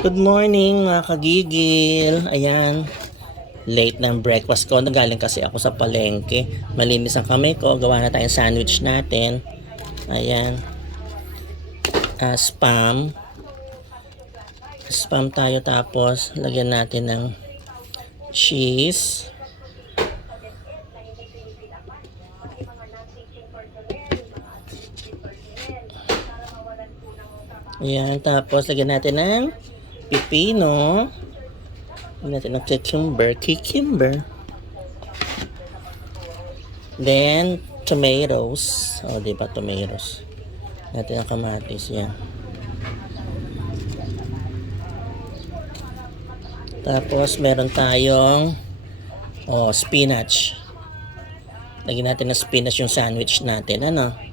Good morning mga kagigil. Ayan, late ng breakfast ko. Nagaling kasi ako sa palengke. Malinis ang kamay ko. Gawa na tayong sandwich natin. Ayan, spam. Spam tayo tapos lagyan natin ng cheese. Ayan, tapos lagyan natin ng pipino. Lagyan natin ng cucumber. Then, tomatoes. O, diba tomatoes? Natin ang kamatis. Yan. Tapos, meron tayong spinach. Lagyan natin ng spinach yung sandwich natin. Ano?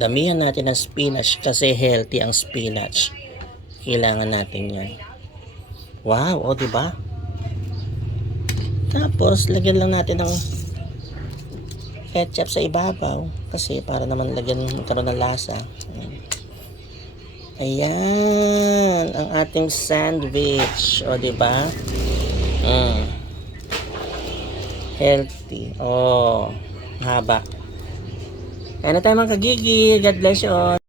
Damihan natin ng spinach kasi healthy ang spinach. Kailangan natin yan. Wow, o diba? Tapos, lagyan lang natin ng ketchup sa ibabaw. Kasi para naman lagyan magkaroon ng lasa. Ayan, ang ating sandwich. O diba? Healthy. Haba. Kaya na tayo mga kagigi. God bless you all.